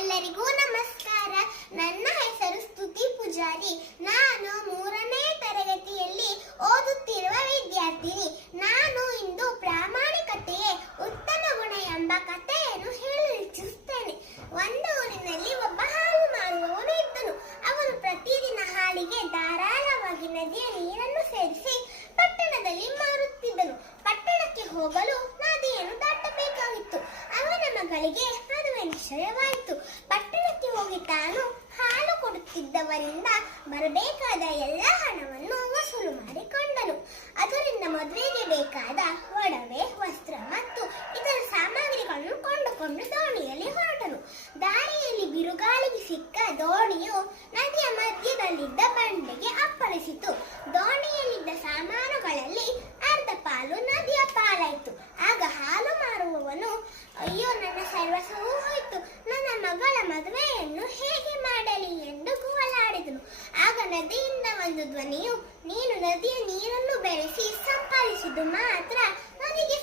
ಎಲ್ಲರಿಗೂ ನಮಸ್ಕಾರ. ನನ್ನ ಹೆಸರು ಸ್ತುತಿ ಪೂಜಾರಿ. ನಾನು 3ನೇ ತರಗತಿಯಲ್ಲಿ ಓದುತ್ತಿರುವ ವಿದ್ಯಾರ್ಥಿನಿ. ನಾನು ಇಂದು ಪ್ರಾಮಾಣಿಕತೆಯೇ ಉತ್ತಮ ಗುಣ ಎಂಬ ಕಥೆಯನ್ನು ಹೇಳಲಿಚ್ಛಿಸುತ್ತೇನೆ. ಒಂದು ಊರಿನಲ್ಲಿ ಒಬ್ಬ ಹಾಲು ಮಾರುವವನು ಇದ್ದನು. ಅವನು ಪ್ರತಿದಿನ ಹಾಲಿಗೆ ಧಾರಾಳವಾಗಿ ನದಿಯ ನೀರನ್ನು ಸೇರಿಸಿ ಪಟ್ಟಣದಲ್ಲಿ ಮಾರುತ್ತಿದ್ದನು. ಪಟ್ಟಣಕ್ಕೆ ಹೋಗಲು ನದಿಯನ್ನು ದಾಟಬೇಕಾಗಿತ್ತು. ಅವನ ಮಗಳಿಗೆ ಮದುವೆ ನಿಶ್ಚಯವಾಯಿತು. ಪಟ್ಟಣಕ್ಕೆ ಹೋಗಿ ತಾನು ಹಾಲು ಕೊಡುತ್ತಿದ್ದವರಿಂದ ಬರಬೇಕಾದ ಎಲ್ಲ ಹಣವನ್ನು ವಸೂಲು ಮಾಡಿಕೊಂಡನು. ಅದರಿಂದ ಮದುವೆಗೆ ಬೇಕಾದ ಒಡವೆ, ವಸ್ತ್ರ ಮತ್ತು ಇತರ ಸಾಮಗ್ರಿಗಳನ್ನು ಕೊಂಡುಕೊಂಡು ದೋಣಿಯಲ್ಲಿ ಹೊರಟನು. ದಾರಿಯಲ್ಲಿ ಬಿರುಗಾಳಿಗೆ ಸಿಕ್ಕ ದೋಣಿಯು ನದಿಯ ಮಧ್ಯದಲ್ಲಿದ್ದ ಬಂಡೆಗೆ ಅಪ್ಪಳಿಸಿತು. ದೋಣಿಯಲ್ಲಿದ್ದ ಸಾಮಾನುಗಳಲ್ಲಿ ಅರ್ಧ ಪಾಲು ನದಿಯ ಪಾಲಾಯಿತು. ಆಗ ಹಾಲು ಮಾರುವವನು, ಅಯ್ಯೋ, ನನ್ನ ಸರ್ವಸ್ವವೂ ಹೋಯಿತು, ನನ್ನ ಮಗಳ ಮದುವೆಯನ್ನು ಹೇಗೆ ಮಾಡಲಿ ಎಂದು ಗೋಳಾಡಿದನು. ಆಗ ನದಿಯಿಂದ ಒಂದು ಧ್ವನಿಯು, ನೀನು ನದಿಯ ನೀರನ್ನು ಬೆರೆಸಿ ಸಂಪಾದಿಸಿದ್ದು ಮಾತ್ರ ನದಿಗೆ